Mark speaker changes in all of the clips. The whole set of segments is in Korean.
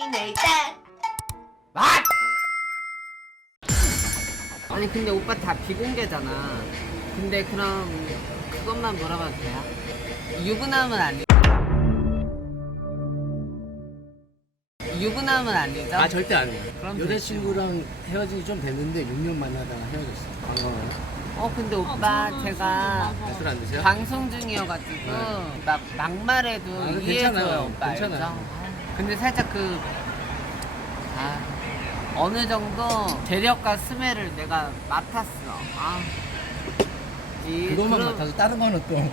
Speaker 1: 내일단 아니 근데 오빠 다 비공개잖아. 근데 그럼 그것만 물어봐도 돼요? 유부남은 아니죠? 유부남은 아니죠?
Speaker 2: 아 절대 아니에요.
Speaker 1: 그럼
Speaker 2: 여자친구랑 헤어진 지 좀 됐는데 6년 만나다가 헤어졌어. 반가워요.
Speaker 1: 근데 오빠 제가
Speaker 2: 술 안 드세요?
Speaker 1: 방송 중이어가지고 막 막말해도 이해해줘요
Speaker 2: 괜찮아요.
Speaker 1: 오빠.
Speaker 2: 괜찮아요.
Speaker 1: 알죠? 근데 살짝 어느 정도 재력과 스멜을 내가 맡았어.
Speaker 2: 그것만 맡아서 다른 거는 또.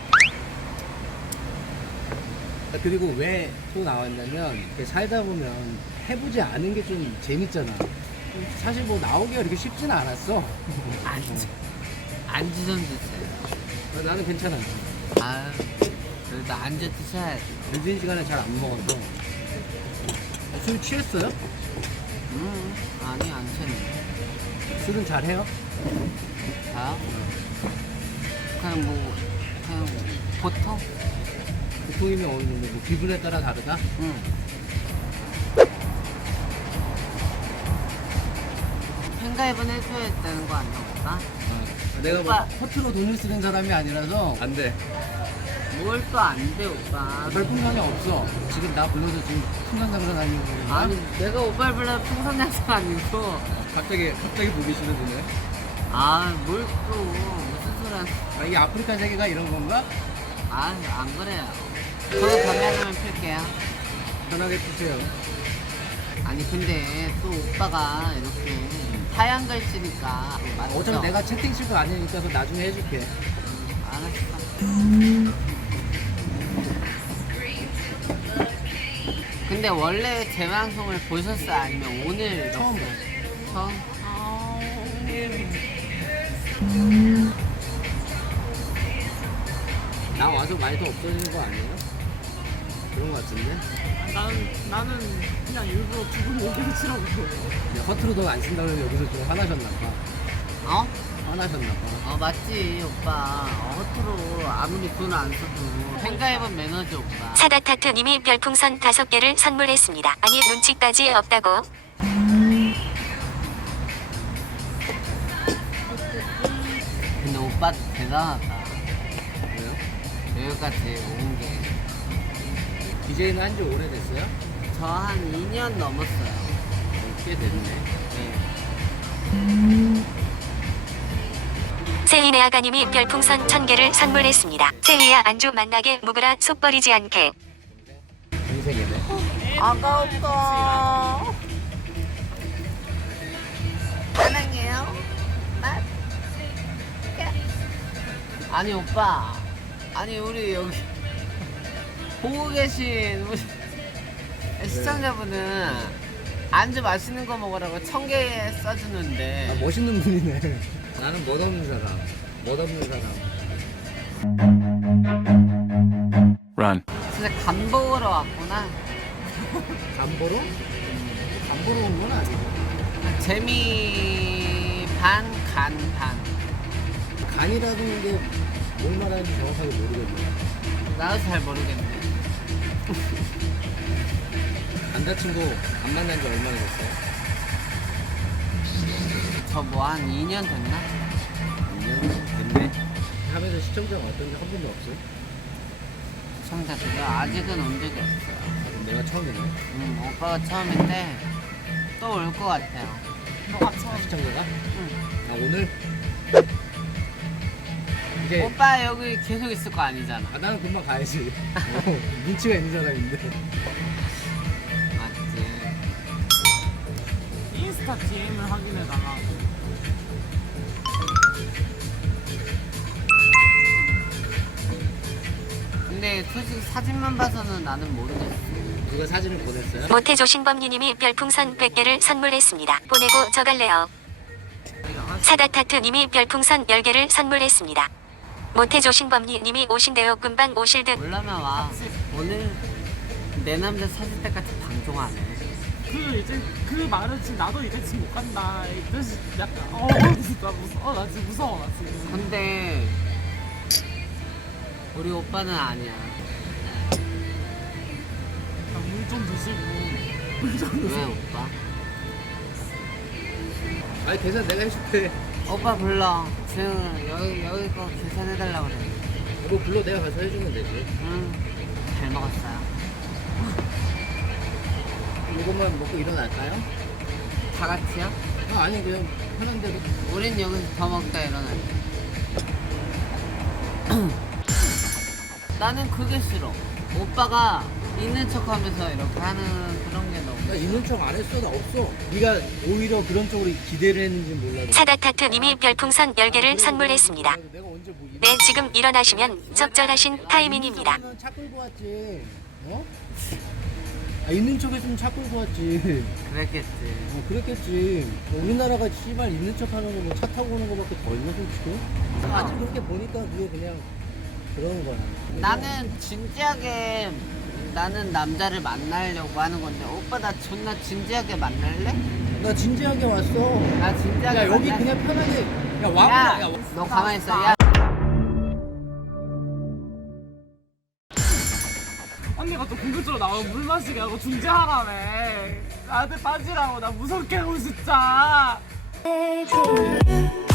Speaker 2: 그리고 왜 또 나왔냐면 이렇게 살다 보면 해보지 않은 게 좀 재밌잖아. 사실 뭐 나오기가 이렇게 쉽진 않았어.
Speaker 1: 안주 좀 드세요.
Speaker 2: 나는 괜찮아.
Speaker 1: 그래도 안주 드셔야지.
Speaker 2: 늦은 시간에 잘 안 먹어서. 술 취했어요?
Speaker 1: 아니 안 취했네.
Speaker 2: 술은 잘 해요?
Speaker 1: 자, 그냥 보통?
Speaker 2: 보통이면 어느 정도 뭐 기분에 따라 다르다?
Speaker 1: 응. 팬가입은 해줘야 되는 거 아니야 오빠?
Speaker 2: 내가 뭐
Speaker 1: 오빠.
Speaker 2: 허투루 돈을 쓰는 사람이 아니라서 안 돼.
Speaker 1: 뭘 또 안 돼 오빠.
Speaker 2: 별풍선이 없어. 지금 나 불러서 지금 풍선장사 다니는 거야.
Speaker 1: 아니 내가 오빠를 불러 풍선장사 아니고.
Speaker 2: 갑자기 보기 싫어지네.
Speaker 1: 뭘 또 무슨 소리 하는.
Speaker 2: 이 아프리카 세계가 이런 건가?
Speaker 1: 안 그래요. 저도 담배 하나만 필게요.
Speaker 2: 편하게 드세요.
Speaker 1: 아니 근데 또 오빠가 이렇게 하얀 글씨니까 맞죠?
Speaker 2: 어차피 내가 채팅칠도 아니니까 그거 나중에 해줄게.
Speaker 1: 알았어. 근데 원래 제 방송을 보셨어요? 아니면 오늘
Speaker 2: 처음
Speaker 1: 처음?
Speaker 2: 나 와서 많이 더 없어지는 거 아니에요? 그런 거 같은데?
Speaker 3: 나는 그냥 일부러 두 분 얘기를 치라고.
Speaker 2: 허투루 돈 안 쓴다고 해서 여기서 좀 화나셨나봐.
Speaker 1: 어?
Speaker 2: 화나셨나봐.
Speaker 1: 맞지 오빠. 허투루 아무리 돈 안 써도 팬가입은 매너지 오빠.
Speaker 4: 사다타투님이 별풍선 5개를 선물했습니다. 아니 눈치까지 없다고.
Speaker 1: 근데 오빠 대단하다.
Speaker 2: 왜요?
Speaker 1: 여기까지 온 게.
Speaker 2: DJ는 한 지 오래됐어요?
Speaker 1: 저 한 2년 넘었어요.
Speaker 2: 꽤 됐네.
Speaker 1: 네.
Speaker 4: 세이네 아가님이 별풍선 1000개를 선물했습니다. 세이야 안주 만나게 묵으라 속 버리지 않게.
Speaker 2: 인생이네.
Speaker 1: 아까 오빠. 사랑해요. 아니 오빠. 아니 우리 여기 보고 계신 우리 시청자분은 안주 맛있는 거 먹으라고 1000개 써주는데
Speaker 2: 멋있는 분이네. 나는 멋없는 사람. 멋없는 사람.
Speaker 5: Run.
Speaker 1: 진짜 간 보러 왔구나.
Speaker 2: 간 보러? 간 보러 온 건 아니고.
Speaker 1: 재미 반, 간 반.
Speaker 2: 간이라는 게 뭘 말하는지 정확하게 모르겠네.
Speaker 1: 나도 잘 모르겠네.
Speaker 2: 남자친구 안 만난 지 얼마나 됐어요?
Speaker 1: 저 뭐 한 2년 됐나?
Speaker 2: 2년 됐네. 하면서 시청자가 어떤지 한 번도 없어요?
Speaker 1: 시청자들요? 아직은 온 적이 없어요.
Speaker 2: 내가 처음이네.
Speaker 1: 오빠가 처음인데 또 올 것 같아요.
Speaker 3: 너가 처음.
Speaker 2: 시청자가?
Speaker 1: 응.
Speaker 2: 오늘? 이제
Speaker 1: 오빠 여기 계속 있을 거 아니잖아.
Speaker 2: 나는 금방 가야지. 눈치가 있는 사람인데.
Speaker 1: 맞지.
Speaker 3: 인스타 DM을 확인해달라.
Speaker 1: 근데 솔직히 사진만 봐서는 나는 모르겠어.
Speaker 2: 누가 사진을 보냈어요?
Speaker 4: 모태조 신범니님이 별풍선 100개를 선물했습니다. 보내고 저갈래요. 사다타투님이 별풍선 10개를 선물했습니다. 모태조 신범니님이 오신대요. 금방 오실 듯.
Speaker 1: 올라면 와. 오늘 내 남자 찾을 때까지 방송 안 해.
Speaker 3: 그 말은 지금 나도 이제 집 못 간다. 이 뜻이 약간 나 지금 무서워 나 지금.
Speaker 1: 근데 우리 오빠는 아니야.
Speaker 3: 물 좀 드시고.
Speaker 1: 왜 오빠?
Speaker 2: 아니 계산 내가 해줄게.
Speaker 1: 오빠 불러. 지금 여기 거 계산해달라고 그래.
Speaker 2: 뭐 불러 내가 가서 해주면 되지.
Speaker 1: 응. 잘 먹었어요.
Speaker 2: 이것만 먹고 일어날까요?
Speaker 1: 다 같이요?
Speaker 2: 아니 그냥 편한 대로.
Speaker 1: 우린 여기서 더 먹다 일어날게. 나는 그게 싫어. 오빠가 있는 척하면서 이렇게 하는 그런 게 너무.
Speaker 2: 나 있는 척 안 했어. 나 없어. 네가 오히려 그런 쪽으로 기대를 했는지 몰라도.
Speaker 4: 사다타트님이 별풍선 10개를 선물했습니다.
Speaker 2: 내가 언제 뭐 이런
Speaker 4: 네, 지금 일어나시면 적절하신 타이밍입니다.
Speaker 2: 있는 척하면 차 끌고 왔지. 어? 있는 척 했으면 차 끌고 왔지.
Speaker 1: 그랬겠지.
Speaker 2: 그랬겠지. 우리나라가 씨발 있는 척 하는 거 뭐 차 타고 오는 거밖에 더 있나 솔직히? 아직 그렇게 보니까 그게 그냥 그런 거야.
Speaker 1: 나는 진지하게 나는 남자를 만나려고 하는 건데 오빠 나 존나 진지하게 만날래?
Speaker 2: 나 진지하게 왔어.
Speaker 1: 나 진지하게
Speaker 2: 야 여기
Speaker 1: 만날래?
Speaker 2: 그냥 편하게. 야 와.
Speaker 1: 야,
Speaker 2: 야, 와.
Speaker 1: 너 가만히 있어. 야.
Speaker 3: 언니가 또 공격적으로 나오면 물 마시게 하고 중재하라며. 나한테 빠지라고. 나 무섭게 하고 진짜.